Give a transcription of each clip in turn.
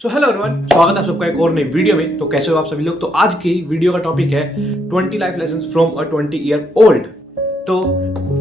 So hello everyone, स्वागत है आप सबका एक और नई वीडियो में। तो कैसे हो आप सभी लोग। तो आज की वीडियो का टॉपिक है 20 life lessons from a 20-year-old। तो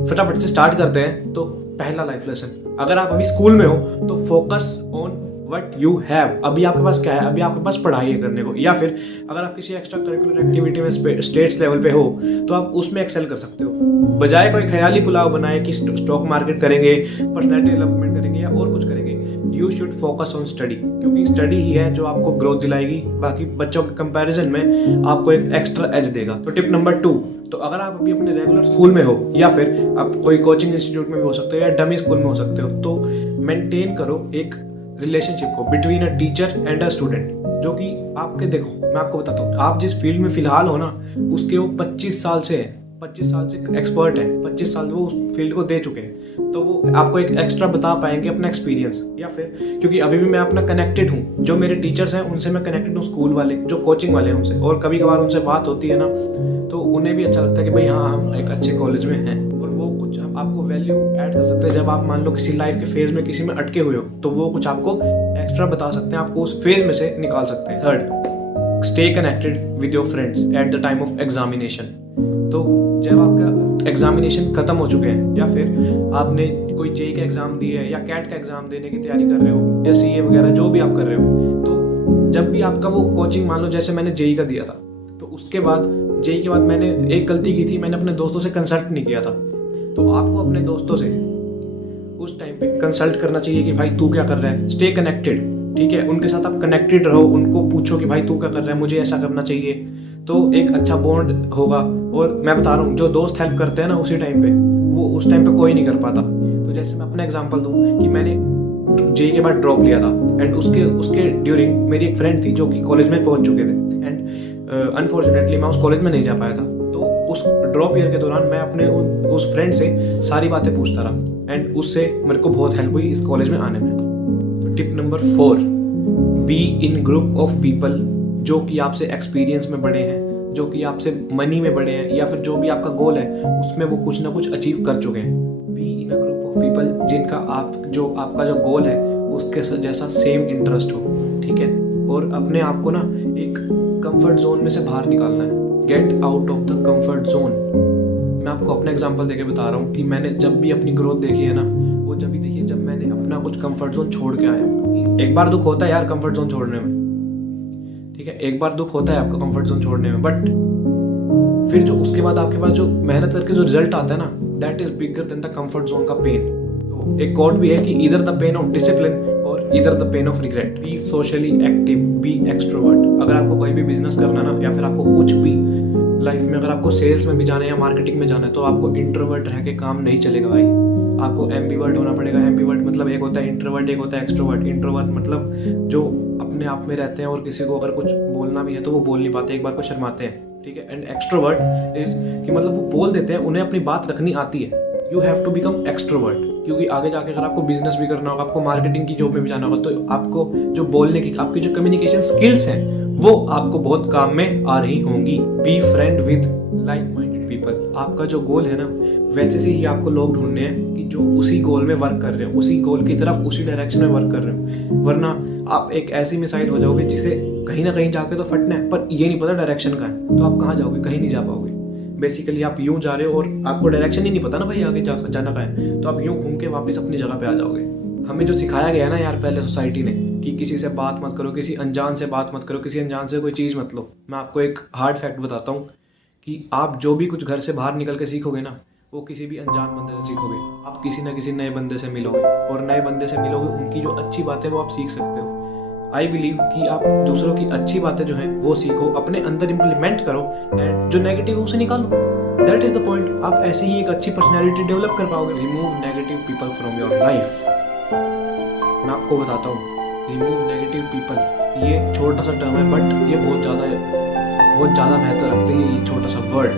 फटाफट से स्टार्ट करते हैं। तो पहला लाइफ लेसन, अगर आप अभी स्कूल में हो तो focus on what you have. अभी आपके पास क्या है, अभी आपके पास पढ़ाई है करने को, या फिर अगर आप किसी एक्स्ट्रा करिकुलर एक्टिविटी में स्टेट्स लेवल पे हो तो आप उसमें एक्सेल कर सकते हो, बजाय कोई ख्याली पुलाव बनाए कि स्टॉक मार्केट करेंगे, पर्सनैलिटी डेवलपमेंट करेंगे या और कुछ करेंगे। You should focus on study, क्योंकि स्टडी ही है जो आपको ग्रोथ दिलाएगी, बाकी बच्चों के कंपैरिजन में आपको एक एक्स्ट्रा एज देगा। तो टिप नंबर 2, तो अगर आप अभी अपने रेगुलर स्कूल में हो या फिर आप कोई कोचिंग इंस्टीट्यूट में भी हो सकते हो या डमी स्कूल में हो सकते हो, तो मेंटेन करो एक रिलेशनशिप को between a teacher and a student, जो कि आपके, देखो मैं आपको बताता हूँ, आप जिस फील्ड में फिलहाल हो ना उसके वो 25 साल से है, 25 साल से एक्सपर्ट है, 25 साल वो उस फील्ड को दे चुके हैं, तो वो आपको एक एक्स्ट्रा बता पाएंगे अपना एक्सपीरियंस। या फिर क्योंकि अभी भी मैं अपना कनेक्टेड हूँ, जो मेरे टीचर्स हैं उनसे मैं कनेक्टेड हूँ, स्कूल वाले जो कोचिंग वाले हैं उनसे, और कभी कभार उनसे बात होती है ना तो उन्हें भी अच्छा लगता है कि भाई हाँ हम एक अच्छे कॉलेज में हैं, और वो कुछ आपको वैल्यू ऐड कर सकते हैं। जब आप मान लो किसी लाइफ के फेज में किसी में अटके हुए हो तो वो कुछ आपको एक्स्ट्रा बता सकते हैं, आपको उस फेज में से निकाल सकते हैं। Third, stay connected with your friends at the time of examination. तो जब आपका एग्जामिनेशन खत्म हो चुके हैं या फिर आपने कोई जेई का एग्जाम दिया है या कैट का एग्जाम देने की तैयारी कर रहे हो या सीए वगैरह जो भी आप कर रहे हो, तो जब भी आपका वो कोचिंग, मान लो जैसे मैंने जेई का दिया था, तो उसके बाद जेई के बाद मैंने एक गलती की थी, मैंने अपने दोस्तों से कंसल्ट नहीं किया था। तो आपको अपने दोस्तों से उस टाइम पे कंसल्ट करना चाहिए कि भाई तू क्या कर रहा है, स्टे कनेक्टेड, ठीक है, उनके साथ आप कनेक्टेड रहो, उनको पूछो कि भाई तू क्या कर रहा है, मुझे ऐसा करना चाहिए, तो एक अच्छा बॉन्ड होगा। और मैं बता रहा हूँ, जो दोस्त हेल्प करते हैं ना उसी टाइम पे, वो उस टाइम पे कोई नहीं कर पाता। तो जैसे मैं अपना एग्जांपल दूँ कि मैंने जेई के बाद ड्रॉप लिया था, एंड उसके ड्यूरिंग मेरी एक फ्रेंड थी जो कि कॉलेज में पहुंच चुके थे, एंड अनफॉर्चुनेटली मैं उस कॉलेज में नहीं जा पाया था। तो उस ड्रॉप ईयर के दौरान मैं अपने उस फ्रेंड से सारी बातें पूछता रहा, एंड उससे मेरे को बहुत हेल्प हुई इस कॉलेज में आने में। तो tip number 4, be in group of people जो कि आपसे एक्सपीरियंस में बड़े हैं, जो कि आपसे मनी में बड़े हैं, या फिर जो भी आपका गोल है उसमें वो कुछ ना कुछ अचीव कर चुके हैं। Be in a group of people जिनका आपका जो गोल है उसके जैसा सेम इंटरेस्ट हो, ठीक है। और अपने आप को ना एक कंफर्ट जोन में से बाहर निकालना है, get out of the comfort zone. मैं आपको अपना एग्जांपल देके बता रहा हूँ कि मैंने जब भी अपनी ग्रोथ देखी है ना, वो जब भी देखी है जब मैंने अपना कुछ कंफर्ट जोन छोड़ के आया। एक बार दुख होता है यार कंफर्ट जोन छोड़ने में, ठीक है, एक बार दुख होता है आपका कंफर्ट जोन छोड़ने में, बट फिर जो उसके बाद आपके पास जो मेहनत करके जो रिजल्ट आता है ना, that is bigger than the comfort zone का पेन। तो एक कोट भी है कि इधर द पेन ऑफ डिसिप्लिन और इधर the pain of regret. Be socially active, be extrovert. अगर आपको कोई भी बिजनेस करना ना, या फिर आपको कुछ भी लाइफ में, अगर आपको सेल्स में भी जाना है या मार्केटिंग में जाना है, तो आपको इंट्रोवर्ट रह के काम नहीं चलेगा भाई, आपको एम्बीवर्ट होना पड़ेगा। एम्बीवर्ट मतलब एक होता है इंट्रोवर्ट, एक होता है एक्सट्रोवर्ट। इंट्रोवर्ट मतलब जो अपने आप में रहते हैं और किसी को अगर कुछ बोलना भी है तो वो बोल नहीं पाते, एक बार को शर्माते हैं, ठीक है। एंड एक्सट्रोवर्ट इज कि मतलब वो बोल देते हैं, उन्हें अपनी बात रखनी आती है। You have to become extrovert, क्योंकि आगे जाके अगर आपको बिजनेस भी करना होगा, आपको मार्केटिंग की जॉब में भी जाना होगा, तो आपको जो बोलने की, आपकी जो कम्युनिकेशन स्किल्स हैं वो आपको बहुत काम में आ रही होंगी। Be friend with like minded people. आपका जो गोल है ना, वैसे से ही आपको लोग ढूंढने हैं कि जो उसी गोल में वर्क कर रहे हो, उसी गोल की तरफ, उसी डायरेक्शन में वर्क कर रहे हो। वरना आप एक ऐसी मिसाइल हो जाओगे जिसे कहीं ना कहीं जाके तो फटना है, पर ये नहीं पता डायरेक्शन का है, तो आप कहाँ जाओगे, कहीं नहीं जा पाओगे। बेसिकली आप यूं जा रहे हो और आपको डायरेक्शन ही नहीं पता ना भाई आगे जाना कहाँ है, तो आप यूं घूम के वापस अपनी जगह पे आ जाओगे। हमें जो सिखाया गया है ना यार पहले सोसाइटी ने, कि किसी से बात मत करो, किसी अनजान से बात मत करो, किसी अनजान से कोई चीज़ मत लो। मैं आपको एक हार्ड फैक्ट बताता हूँ कि आप जो भी कुछ घर से बाहर निकल के सीखोगे ना, वो किसी भी अनजान बंदे से सीखोगे। आप किसी ना किसी नए बंदे से मिलोगे, और नए बंदे से मिलोगे, उनकी जो अच्छी बातें वो आप सीख सकते हो। आई बिलीव कि आप दूसरों की अच्छी बातें जो हैं वो सीखो, अपने अंदर इम्प्लीमेंट करो, एंड जो नेगेटिव है उसे निकालो। That is the point. आप ऐसे ही एक अच्छी पर्सनैलिटी डेवलप कर पाओगे। Remove negative people from your life. मैं आपको बताता हूँ, रिमूव नेगेटिव पीपल, ये छोटा सा टर्म है, बट ये बहुत ज़्यादा महत्व रखते हैं ये छोटा सा वर्ड,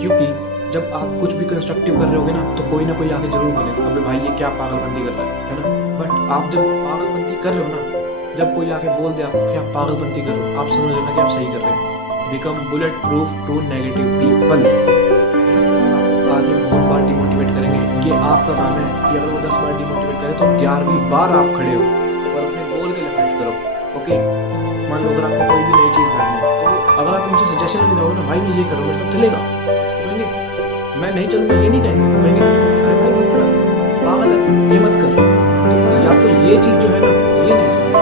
क्योंकि जब आप कुछ भी कंस्ट्रक्टिव कर रहे होगे ना, तो कोई ना कोई आके जरूर बोलेगा अबे भाई ये क्या पागलपंती कर रहा है ना। बट आप जब पागलपंती कर रहे हो ना, जब कोई आके बोल दे आपको कि आप पागलपंती कर रहे हो, आप समझ लेना कि आप सही कर रहे हो। Become bulletproof to negative people. आगे बहुत बार डिमोटिवेट करेंगे कि आपका काम है कि अगर वो 10 बार डिमोटिवेट करे तो 11वीं बार आप खड़े हो और अपने गोल के लिए फाइट करो। ओके, लो अगर आपको कोई भी नई चीज़ करनी है तो अगर आप उनसे सजेशन लेके जाओगे ना, भाई मैं ये करूँगा सब चलेगा, तो कहेंगे मैं नहीं चलूँगा, ये नहीं कहेंगे, कहेंगे अरे भाई मत कर, पागल है ये मत कर। तो ये आपको ये चीज़ जो है ना ये नहीं सुनना,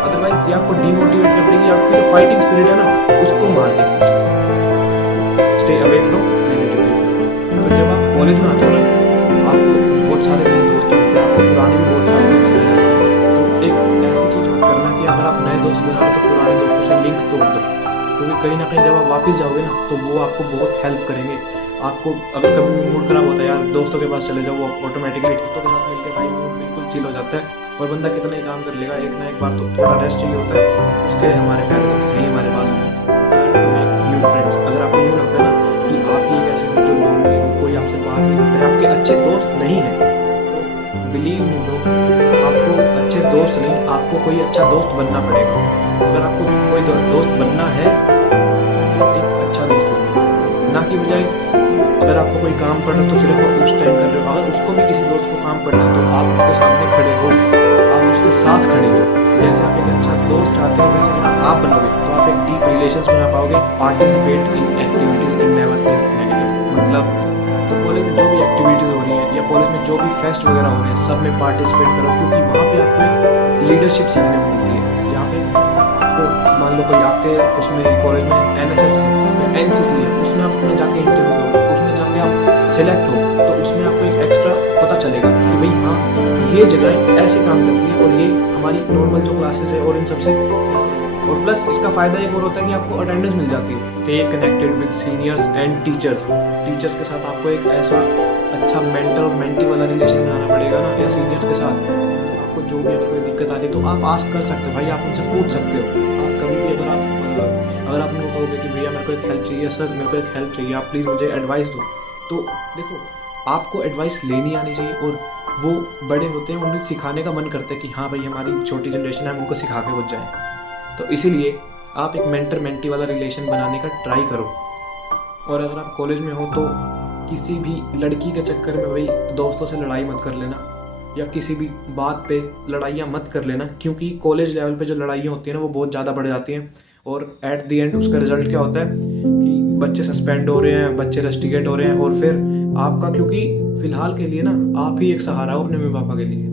अदरवाइज ये आपको डिमोटिवेट कर देगी, आपकी जो फाइटिंग स्पिरिट है ना उसको मार देगी। Stay away from negativity. तो जब आप कॉलेज में आते हो ना आपको बहुत सारे नए दोस्त होते हैं, आपको पुराने भी बहुत सारे दोस्त मिल जाते हैं। तो एक ऐसी चीज़ मत करना कि अगर आप नए दोस्त बना रहे हो तो पुराने दोस्तों से लिंक तोड़ दो, क्योंकि कहीं ना कहीं जब आप वापस जाओगे ना तो वो आपको बहुत हेल्प करेंगे। आपको अगर कभी मूड खराब होता है यार, दोस्तों के पास चले जाओ, वो ऑटोमेटिकली दोस्तों के साथ मिलकर भाई मूड बिल्कुल चिल हो जाता है और बंदा कितना ही काम कर लेगा, एक ना एक बार तो थोड़ा रेस्ट चाहिए होता है। उसके लिए हमारे प्यारे दोस्त हैं हमारे पास, न्यू फ्रेंड्स। अगर आपको यूँ लगता है ना कि आप ये कैसे हो जो लोनली हो, कोई आपसे बात नहीं करता है, आपके अच्छे दोस्त नहीं हैं, तो बिलीव मी ब्रो, आपको अच्छे दोस्त नहीं, आपको कोई अच्छा दोस्त बनना पड़ेगा। अगर आपको कोई दोस्त बनना है तो एक अच्छा दोस्त बनना, ना कि बजाय अगर आपको कोई काम करना तो सिर्फ आप उस टाइम कर रहे हो। अगर उसको भी किसी दोस्त को काम करना है तो आप उसके सामने खड़े हो, आप उसके साथ खड़े हो। जैसे आप एक अच्छा दोस्त चाहते हो वैसे अगर आप बनोगे तो आप एक डीप रिलेशंस बना पाओगे। Participate in activities and never think negative. मतलब तो कॉलेज में जो भी एक्टिविटीज़ हो रही है या कॉलेज में जो भी फेस्ट वगैरह हो रहे हैं सब में पार्टिसिपेट करो, क्योंकि वहाँ पे आपको एक लीडरशिप सीखने को मिलती है। यहाँ पे आपको मान लो कोई आपके उसमें कॉलेज में NSS है या NCC है, उसमें आप अपना जाके इंटरव्यू दो, उसमें जाके आप सिलेक्ट हो तो उसमें आपको एक एक्स्ट्रा पता चलेगा कि भाई हाँ ये जगह ऐसे काम करती है और ये हमारी नॉर्मल जो क्लासेस है और इन सबसे ऐसे। और प्लस इसका फ़ायदा एक और होता है कि आपको अटेंडेंस मिल जाती है। Stay connected with seniors and teachers. Teachers के साथ आपको एक ऐसा अच्छा मेंटर और मेंटी वाला रिलेशन बनाना पड़ेगा ना, या सीनियर्स के साथ आपको जो भी अगर कोई दिक्कत आ रही है तो आप आस्क कर सकते हो, भाई आप उनसे पूछ सकते हो। आप कभी भी अगर आप उनको कहोगे कि भैया मेरे को एक हेल्प चाहिए, सर मेरे को एक हेल्प चाहिए, आप प्लीज़ मुझे एडवाइस दो, तो देखो आपको एडवाइस लेनी आनी चाहिए। और वो बड़े होते हैं, उन्हें सिखाने का मन करता है कि हाँ भाई हमारी छोटी जनरेशन है, हम उनको सिखा के कुछ जाए। तो इसीलिए आप एक मेंटर मेंटी वाला रिलेशन बनाने का ट्राई करो। और अगर आप कॉलेज में हो तो किसी भी लड़की के चक्कर में भाई दोस्तों से लड़ाई मत कर लेना, या किसी भी बात पे लड़ाइयाँ मत कर लेना, क्योंकि कॉलेज लेवल पे जो लड़ाइयाँ होती हैं ना वो बहुत ज़्यादा बढ़ जाती हैं। और एट द एंड उसका रिजल्ट क्या होता है कि बच्चे सस्पेंड हो रहे हैं, बच्चे रस्टिकेट हो रहे हैं, और फिर आपका, क्योंकि फ़िलहाल के लिए ना आप ही एक सहारा हो अपने मम्मी पापा के लिए,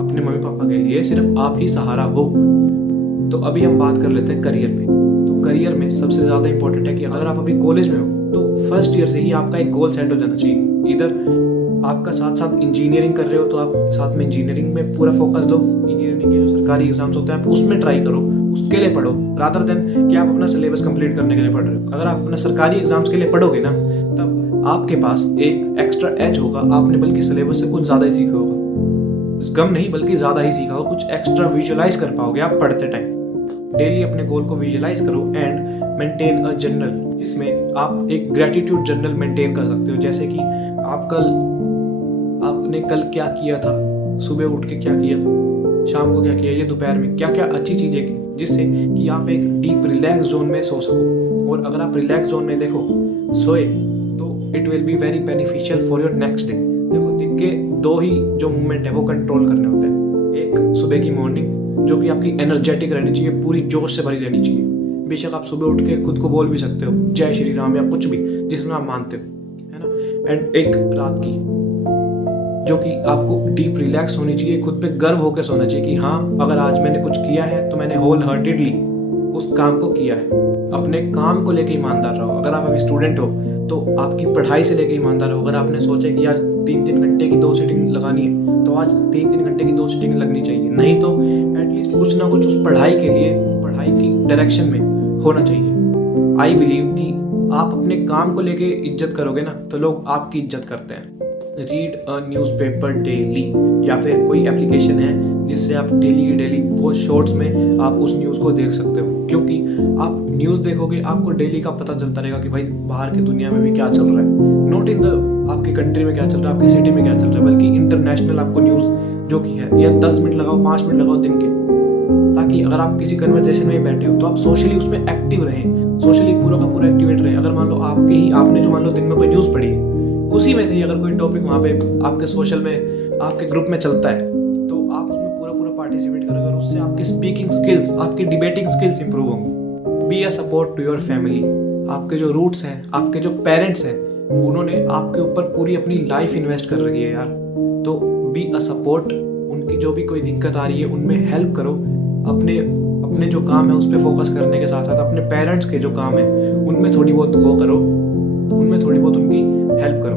अपने मम्मी पापा के लिए सिर्फ आप ही सहारा हो। तो अभी हम बात कर लेते हैं करियर में। तो करियर में सबसे ज़्यादा इंपॉर्टेंट है कि अगर आप अभी कॉलेज में हो तो फर्स्ट ईयर से ही आपका एक गोल सेट हो जाना चाहिए। इधर आपका साथ साथ इंजीनियरिंग कर रहे हो तो आप साथ में इंजीनियरिंग में पूरा फोकस दो। इंजीनियरिंग के जो सरकारी एग्जाम्स होते हैं आप उसमें ट्राई करो, उसके लिए पढ़ो, रादर देन कि आप अपना सिलेबस कंप्लीट करने के लिए पढ़ रहे हो। अगर आप अपना सरकारी एग्जाम्स के लिए पढ़ोगे ना तब आपके पास एक एक्स्ट्रा एज होगा, आपने बल्कि सिलेबस से कुछ ज़्यादा ही सीखा होगा, कम नहीं बल्कि ज़्यादा ही सीखा होगा, कुछ एक्स्ट्रा विजुअलाइज कर पाओगे आप पढ़ते टाइम। डेली अपने गोल को विजुअलाइज करो एंड मेंटेन अ जर्नल, जिसमें आप एक ग्रेटिट्यूड जर्नल मेंटेन कर सकते हो। जैसे कि आपने कल क्या किया था, सुबह उठ के क्या किया, शाम को क्या किया, ये दोपहर में क्या क्या अच्छी चीज़ें की, जिससे कि आप एक डीप रिलैक्स जोन में सो सको। और अगर आप रिलैक्स जोन में देखो सोए तो it will be very beneficial for your next day. देखो दिन के दो ही जो मूवमेंट है वो कंट्रोल करने होते हैं। एक सुबह की मॉर्निंग जो कि आपकी एनर्जेटिक रहनी चाहिए, पूरी जोश से भरी रहनी चाहिए। बेशक आप सुबह उठ के खुद को बोल भी सकते हो जय श्री राम या कुछ भी जिसमें आप मानते हो, है ना। एंड एक रात की जो कि आपको डीप रिलैक्स होनी चाहिए, खुद पे गर्व होकर सोना चाहिए कि हाँ अगर आज मैंने कुछ किया है तो मैंने होल हार्टेडली उस काम को किया है। अपने काम को लेके ईमानदार रहो। अगर आप अभी स्टूडेंट हो तो आपकी पढ़ाई से लेके ईमानदार रहो। अगर आपने सोचा कि आज 3-3 घंटे की 2 सीटिंग लगानी है तो आज 3-3 घंटे की 2 सीटिंग लगनी चाहिए, नहीं तो एटलीस्ट कुछ ना कुछ उस पढ़ाई के लिए, पढ़ाई की डायरेक्शन में होना चाहिए। आई बिलीव कि आप अपने काम को लेके इज्जत करोगे ना तो लोग आपकी इज्जत करते हैं। रीड अ न्यूज़पेपर डेली, या फिर कोई एप्लीकेशन है जिससे आप डेली की डेली बहुत शॉर्ट्स में आप उस न्यूज़ को देख सकते हो, क्योंकि आप न्यूज़ देखोगे आपको डेली का पता चलता रहेगा कि भाई बाहर की दुनिया में भी क्या चल रहा है। नॉट इन द आपकी कंट्री में क्या चल रहा है, आपकी सिटी में क्या चल रहा है, बल्कि इंटरनेशनल आपको न्यूज़ जो कि है, या 10 मिनट लगाओ 5 मिनट लगाओ दिन के, ताकि अगर आप किसी कन्वर्सेशन में बैठे हो तो आप सोशली उसमें एक्टिव रहें, सोशली पूरा का पूरा एक्टिवेट रहें। अगर मान लो आपने जो मान लो दिन में कोई न्यूज़ पढ़ी है उसी में से ही अगर कोई टॉपिक वहाँ पे आपके सोशल में आपके ग्रुप में चलता है तो आप उसमें पूरा पार्टिसिपेट करोगे और उससे आपके आपकी स्पीकिंग स्किल्स, आपकी डिबेटिंग स्किल्स इंप्रूव होंगी। Be a support to your family. आपके जो रूट्स हैं, आपके जो पेरेंट्स हैं, उन्होंने आपके ऊपर पूरी अपनी लाइफ इन्वेस्ट कर रखी है यार। तो बी अ सपोर्ट, उनकी जो भी कोई दिक्कत आ रही है उनमें हेल्प करो। अपने अपने जो काम है उस पर फोकस करने के साथ साथ अपने पेरेंट्स के जो काम है उनमें थोड़ी बहुत वो करो, उनमें थोड़ी बहुत उनकी हेल्प करो।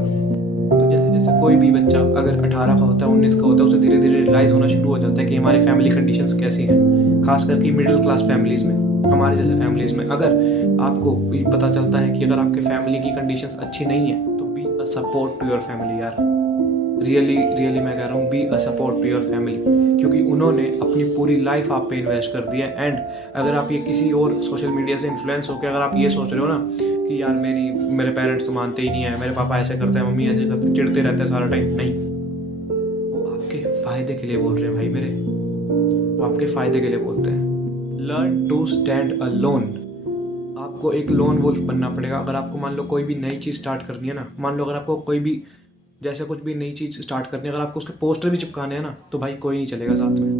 तो जैसे जैसे कोई भी बच्चा अगर 18 का होता है, 19 का होता है, उसे धीरे धीरे रियलाइज़ होना शुरू हो जाता है कि हमारी फैमिली कंडीशंस कैसी हैं, खास करके मिडिल क्लास फैमिलीज़ में, हमारे जैसे फैमिलीज़ में। अगर आपको भी पता चलता है कि अगर आपके फैमिली की कंडीशंस अच्छी नहीं है तो be a support to your family यार। रियली रियली मैं कह रहा हूँ, be a support to your family, क्योंकि उन्होंने अपनी पूरी लाइफ आप पे इन्वेस्ट कर दी है। एंड अगर आप ये किसी और सोशल मीडिया से इन्फ्लुएंस होकर अगर आप ये सोच रहे हो ना कि यार मेरे पेरेंट्स तो मानते ही नहीं है, मेरे पापा ऐसे करते हैं, मम्मी ऐसे करते हैं, चिढ़ते रहते हैं सारा टाइम, नहीं, वो आपके फ़ायदे के लिए बोल रहे हैं भाई मेरे, वो आपके फ़ायदे के लिए बोलते हैं। Learn to stand alone. आपको एक लोन वुल्फ बनना पड़ेगा। अगर आपको मान लो कोई भी नई चीज़ स्टार्ट करनी है ना, मान लो अगर आपको कोई भी जैसे कुछ भी नई चीज़ स्टार्ट करनी है, अगर आपको उसके पोस्टर भी चिपकाने हैं ना तो भाई कोई नहीं चलेगा साथ में,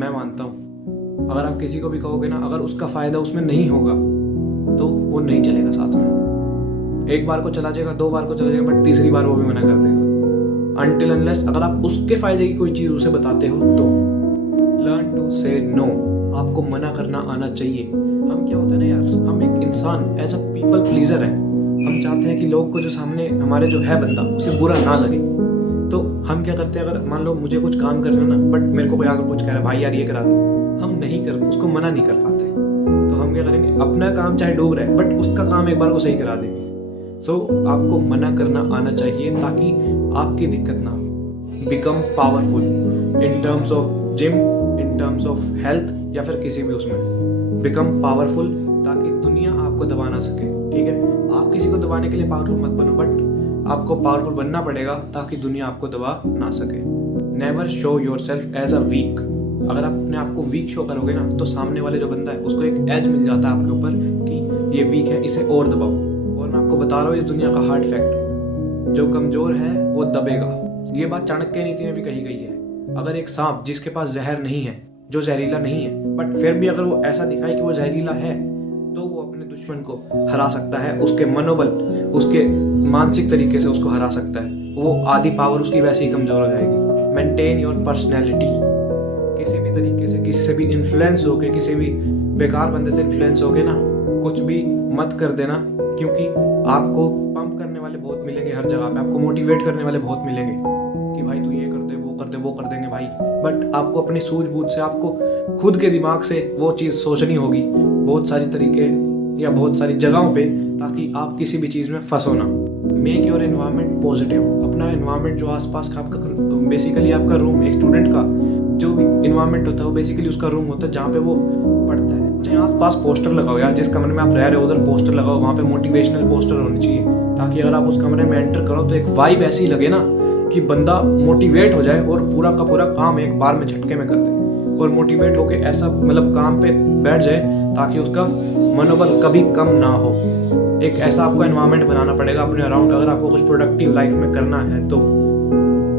मैं मानता हूँ। अगर आप किसी को भी कहोगे ना, अगर उसका फ़ायदा उसमें नहीं होगा तो वो नहीं चलेगा साथ में। एक बार को चला जाएगा, 2 बार को चला जाएगा, बट तीसरी बार वो भी मना कर देगा। अनटिल अनलेस अगर आप उसके फ़ायदे की कोई चीज़ उसे बताते हो तो लर्न टू से नो। आपको मना करना आना चाहिए। हम क्या होता है ना यार, हम एक इंसान एज अ पीपल प्लीजर है। हम चाहते हैं कि लोग को जो सामने हमारे जो है बंदा उसे बुरा ना लगे। तो हम क्या करते हैं, अगर मान लो मुझे कुछ काम करना है ना, बट मेरे को कोई आकर कुछ कह रहा है भाई यार ये करा दो, हम नहीं कर उसको मना नहीं कर पाते। तो हम क्या करेंगे, अपना काम चाहे डूब रहा है बट उसका काम एक बार को सही करा देंगे। सो आपको मना करना आना चाहिए ताकि आपकी दिक्कत ना हो। Become powerful in terms of gym, in terms of health, या फिर किसी भी उसमें। बिकम पावरफुल ताकि दुनिया आपको दबा ना सके। ठीक है, आप किसी को दबाने के लिए पावरफुल मत बनो, बट आपको पावरफुल बनना पड़ेगा ताकि दुनिया आपको दबा ना सके। Never show yourself as a weak. अगर आप अपने आप को वीक शो करोगे ना तो सामने वाले जो बंदा है उसको एक एज मिल जाता है आपके ऊपर कि ये वीक है, इसे और दबाओ। और मैं आपको बता रहा हूँ इस दुनिया का हार्ड फैक्ट, जो कमजोर है वो दबेगा। ये बात चाणक्य नीति में भी कही गई है। अगर एक सांप जिसके पास जहर नहीं है, जो जहरीला नहीं है, बट फिर भी अगर वो ऐसा दिखाए कि वो जहरीला है, तो वो अपने दुश्मन को हरा सकता है। उसके मनोबल, उसके मानसिक तरीके से उसको हरा सकता है। वो आधी पावर उसकी वैसे ही कमजोर हो जाएगी। Maintain your personality. किसी भी तरीके से किसी से भी इन्फ्लुएंस होके, किसी भी बेकार बंदे से इन्फ्लुएंस होके ना कुछ भी मत कर देना, क्योंकि आपको पंप करने वाले बहुत मिलेंगे हर जगह पे, आपको मोटिवेट करने वाले बहुत मिलेंगे कि भाई तू ये कर दे, वो कर दे, वो कर देंगे भाई। बट आपको अपनी सूझबूझ से, आपको खुद के दिमाग से वो चीज़ सोचनी होगी बहुत सारी तरीके या बहुत सारी जगहों पे, ताकि आप किसी भी चीज़ में फंसो ना। Make your environment positive. अपना एनवायरनमेंट जो आसपास का आपका, बेसिकली आपका रूम, एक स्टूडेंट का जो भी एनवायरनमेंट होता है वो बेसिकली उसका रूम होता है जहाँ पे वो पढ़ता है। चाहे आसपास पोस्टर लगाओ यार, जिस कमरे में आप रह रहे हो उधर पोस्टर लगाओ, वहाँ पे मोटिवेशनल पोस्टर होनी चाहिए, ताकि अगर आप उस कमरे में एंटर करो तो एक वाइब ऐसी लगे ना कि बंदा मोटिवेट हो जाए और पूरा का पूरा काम एक बार में झटके में कर दे, और मोटिवेट होके ऐसा मतलब काम पे बैठ जाए ताकि उसका मनोबल कभी कम ना हो। एक ऐसा आपको एनवायरनमेंट बनाना पड़ेगा अपने अराउंड, अगर आपको कुछ प्रोडक्टिव लाइफ में करना है तो।